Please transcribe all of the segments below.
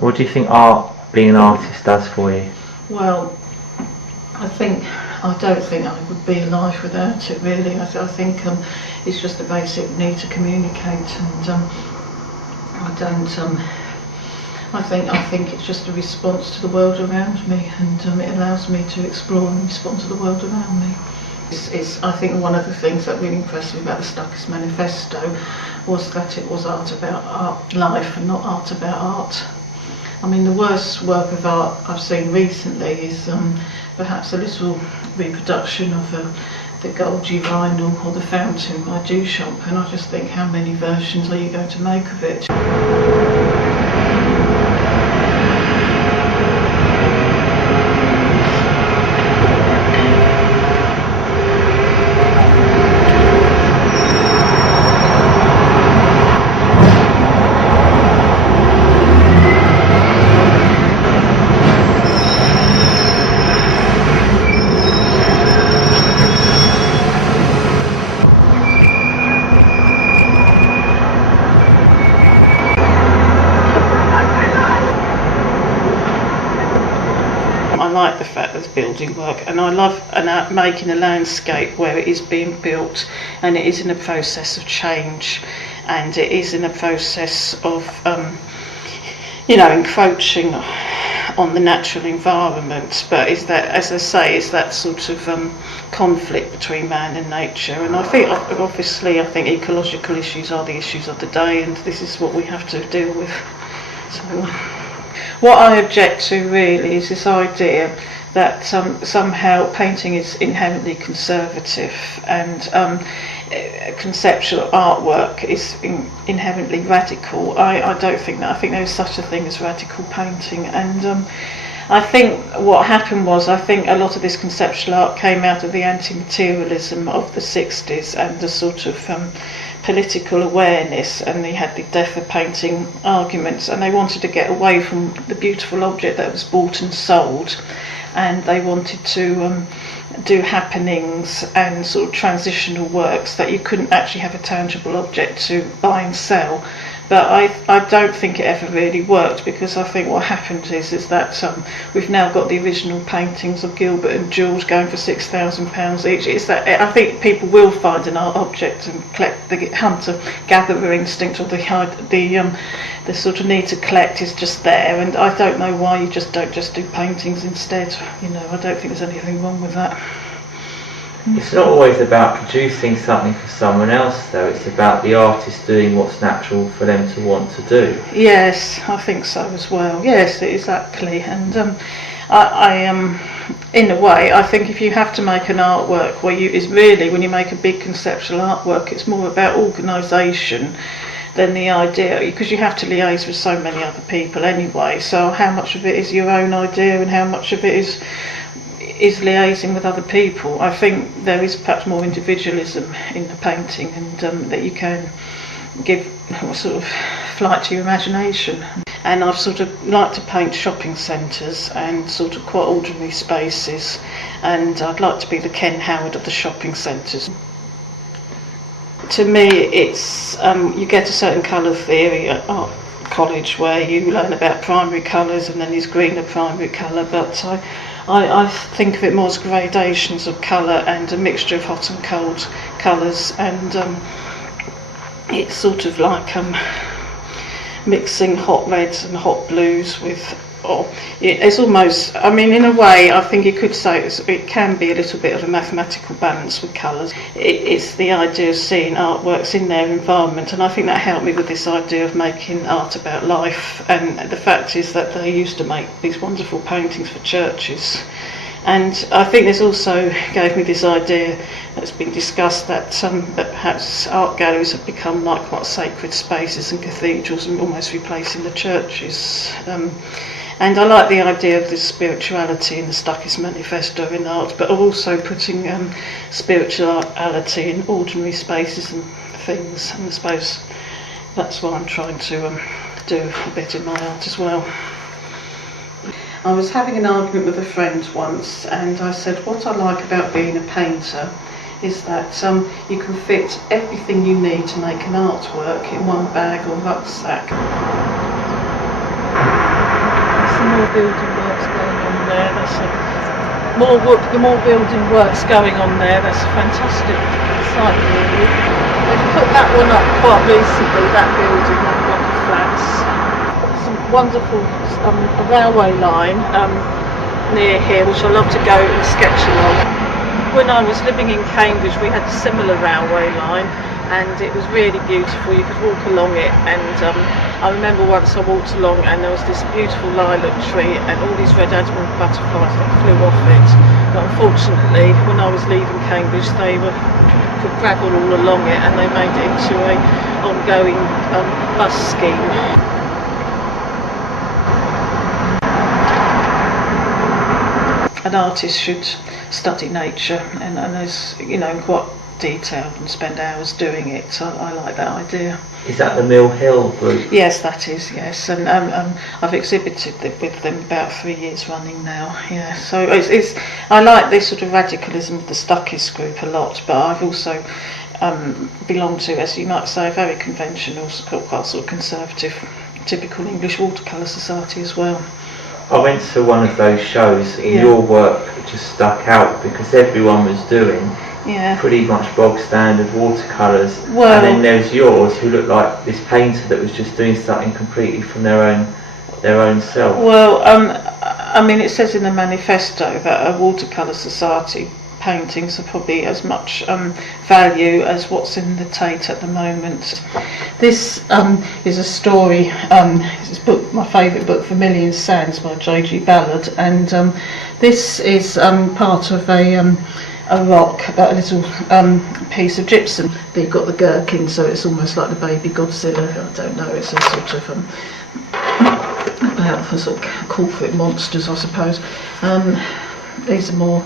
What do you think art, being an artist, does for you? Well, I don't think I would be alive without it, really. I think it's just a basic need to communicate, and I think it's just a response to the world around me, and it allows me to explore and respond to the world around me. I think one of the things that really impressed me about the Stuckist Manifesto was that it was art about life and not art about art. I mean, the worst work of art I've seen recently is perhaps a little reproduction of the Golgi vinyl or the Fountain by Duchamp, and I just think, how many versions are you going to make of it? I like the fact that it's building work, and I love making a landscape where it is being built and it is in a process of change, and it is in a process of encroaching on the natural environment, but is that, as I say, is that sort of conflict between man and nature. And I think, obviously, I think ecological issues are the issues of the day, and this is what we have to deal with. So what I object to really is this idea that somehow painting is inherently conservative, and conceptual artwork is inherently radical. I don't think that. I think there is such a thing as radical painting, and I think what happened was, I think a lot of this conceptual art came out of the anti-materialism of the 60s and the sort of political awareness, and they had the death of painting arguments, and they wanted to get away from the beautiful object that was bought and sold, and they wanted to do happenings and sort of transitional works that you couldn't actually have a tangible object to buy and sell. But I don't think it ever really worked, because I think what happened is that we've now got the original paintings of Gilbert and George going for £6,000 each. It's that I think people will find an art object and collect. The hunter-gatherer instinct, or the sort of need to collect is just there, and I don't know why you don't just do paintings instead. I don't think there's anything wrong with that. It's not always about producing something for someone else, though. It's about the artist doing what's natural for them to want to do. Yes, I think so as well. Yes, exactly. And I in a way, I think if you have to make an artwork when you make a big conceptual artwork, it's more about organisation than the idea, because you have to liaise with so many other people anyway. So how much of it is your own idea and how much of it is liaising with other people? I think there is perhaps more individualism in the painting, and that you can give sort of flight to your imagination. And I've sort of liked to paint shopping centres and sort of quite ordinary spaces, and I'd like to be the Ken Howard of the shopping centres. To me, it's you get a certain colour theory at art college where you learn about primary colours, and then is green a primary colour, but I think of it more as gradations of colour and a mixture of hot and cold colours, and it's sort of like mixing hot reds and hot blues with, it's almost, I mean, in a way I think you could say it can be a little bit of a mathematical balance with colours. It's the idea of seeing artworks in their environment, and I think that helped me with this idea of making art about life. And the fact is that they used to make these wonderful paintings for churches, and I think this also gave me this idea that's been discussed that perhaps art galleries have become like quite sacred spaces and cathedrals, and almost replacing the churches. And I like the idea of this spirituality in the Stuckist Manifesto in art, but also putting spirituality in ordinary spaces and things. And I suppose that's what I'm trying to do a bit in my art as well. I was having an argument with a friend once, and I said what I like about being a painter is that you can fit everything you need to make an artwork in one bag or rucksack. some more building works going on there. That's more building works going on there. That's a fantastic site really. They've put that one up quite recently, that building, that block of flats. Some wonderful railway line near here, which I love to go and sketch along. When I was living in Cambridge, we had a similar railway line, and it was really beautiful. You could walk along it, and I remember once I walked along and there was this beautiful lilac tree and all these red admiral butterflies that flew off it. But unfortunately, when I was leaving Cambridge, they were put gravel all along it, and they made it into a ongoing bus scheme. An artist should study nature and as in quite detail and spend hours doing it. So I like that idea. Is that the Mill Hill group? Yes, that is, yes. And I've exhibited with them about 3 years running now. Yeah. So it's I like this sort of radicalism of the Stuckist group a lot, but I've also belonged to, as you might say, a very conventional, quite sort of conservative, typical English watercolour society as well. I went to one of those shows and your work just stuck out because everyone was doing pretty much bog standard watercolours, and then there's yours who looked like this painter that was just doing something completely from their own self. Well, I mean, it says in the manifesto that a watercolour society paintings are probably as much value as what's in the Tate at the moment. This is a story, it's book, my favourite book, Vermilion Sands by J.G. Ballard, and this is part of a rock, a little piece of gypsum. You've got the gherkin, so it's almost like the baby Godzilla. I don't know, it's a sort of about for sort of corporate monsters, I suppose. These are more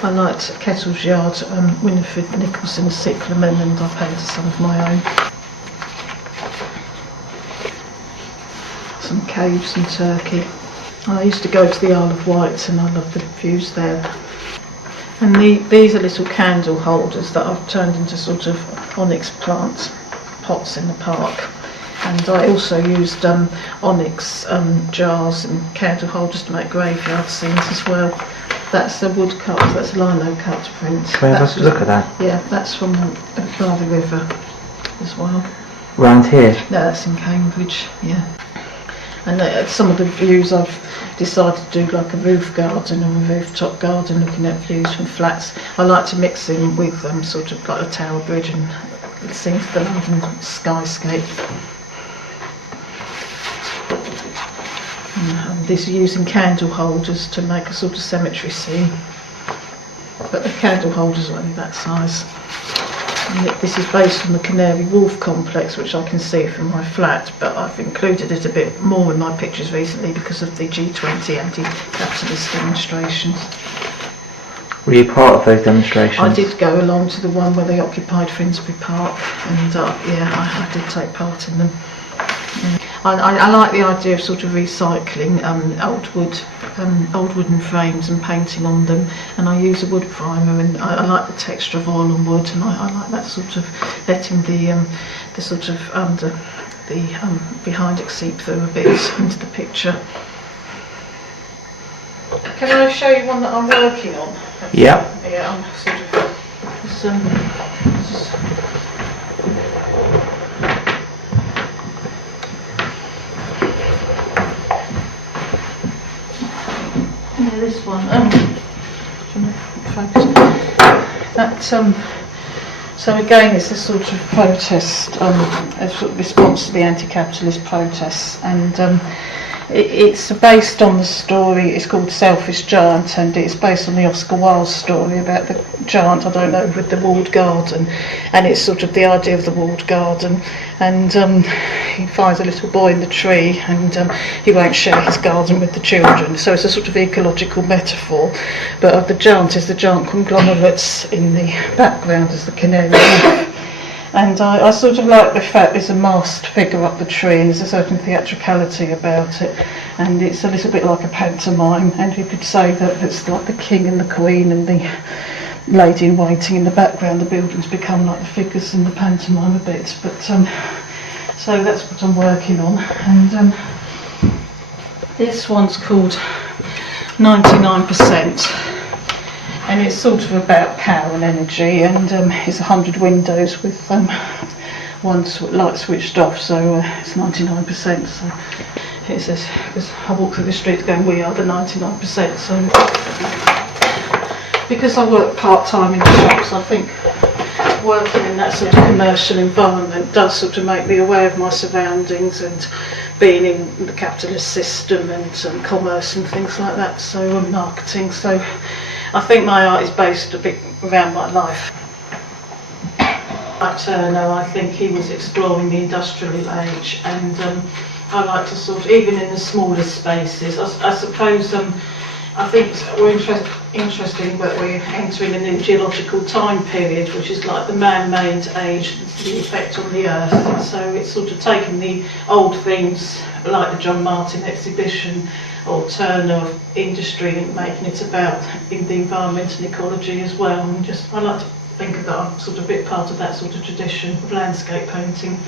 I liked Kettle's Yard, Winifred Nicholson's Cyclamen, and I painted some of my own. Some caves in Turkey. I used to go to the Isle of Wight and I love the views there. And these are little candle holders that I've turned into sort of onyx plant pots in the park. And I also used onyx jars and candle holders to make graveyard scenes as well. That's a wood cut, that's a lino cut print. Can I have a look at that? Yeah, that's from by the river as well. Round here? No, that's in Cambridge, yeah. And some of the views I've decided to do like a roof garden or a rooftop garden, looking at views from flats. I like to mix in with sort of like a Tower Bridge and scenes of the London skyscape. And this using candle holders to make a sort of cemetery scene. But the candle holders are only that size. And this is based on the Canary Wharf complex, which I can see from my flat, but I've included it a bit more in my pictures recently because of the G20 anti-capitalist demonstrations. Were you part of those demonstrations? I did go along to the one where they occupied Finsbury Park, and I did take part in them. Yeah. I like the idea of sort of recycling old wooden frames and painting on them, and I use a wood primer, and I like the texture of oil and wood, and I like that sort of letting the sort of behind it seep through a bit into the picture. Can I show you one that I'm working on? Yeah. Yeah, I'm sort of this one. That so again, it's a sort of protest, a sort of response to the anti-capitalist protests, and it's based on the story. It's called Selfish Giant, and it's based on the Oscar Wilde story about the giant, I don't know, with the walled garden, and it's sort of the idea of the walled garden, and he finds a little boy in the tree, and he won't share his garden with the children, so it's a sort of ecological metaphor, but of the giant is the giant conglomerates in the background as the Canary Wharf. And I sort of like the fact there's a masked figure up the tree and there's a certain theatricality about it, and it's a little bit like a pantomime, and you could say that it's like the king and the queen and the lady in waiting in the background. The buildings become like the figures in the pantomime a bit, but so that's what I'm working on. And this one's called 99%. And it's sort of about power and energy, and it's 100 windows with one light switched off, so it's 99%. So it says, because I walk through the street going, we are the 99%. So because I work part-time in the shops, I think working in that sort of commercial environment does sort of make me aware of my surroundings and being in the capitalist system and commerce and things like that, so marketing. So I think my art is based a bit around my life. Like Turner, I think he was exploring the industrial age, and I like to sort of, even in the smallest spaces, I suppose I think we're interesting that we're entering a new geological time period, which is like the man-made age, the effect on the earth. So it's sort of taking the old themes like the John Martin exhibition or Turner industry and making it about the environment and ecology as well. And I like to think that I'm sort of a bit part of that sort of tradition of landscape painting.